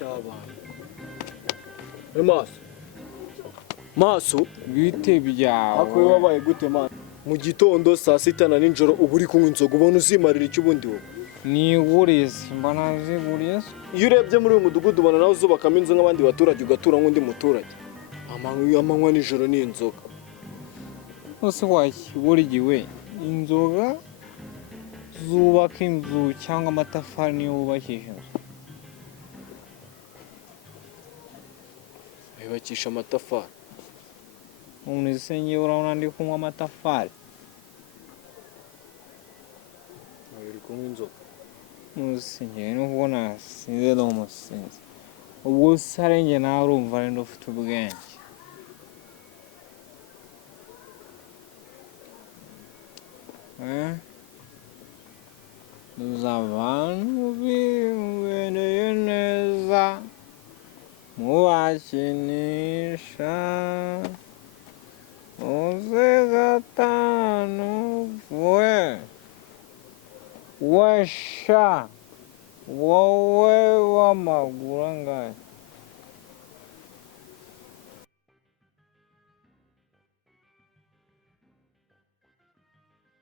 cy'abana. Maso bite byawe ako wabaye gute man? Mu gitondo saa sita na nijoro uba uri kunywa inzoga, ubona uzimarira iki ubundi wowe? nigurize mbona ziguriye Iyo urebye muri uyu mudugudu ubona nawe uzubakamo inzu nk'abandi baturage ugatura nk'undi muturage. Amanywa nijoro ni inzoga. hose wakiburigiwe inzoga zubaka inzu cyangwa amatafari niyo wubakisha inzu Bayubakisha amatafari. umuntu isenge urabona ndi kunywa amatafari Uri kunywa inzoga. Musinge no kubona sinze no musinze ubwo sarenge nawe urumva ari ndufite ubwenge abantu bibereye neza mubakinisha uze gatanu wesha wowe w'amaguru angahe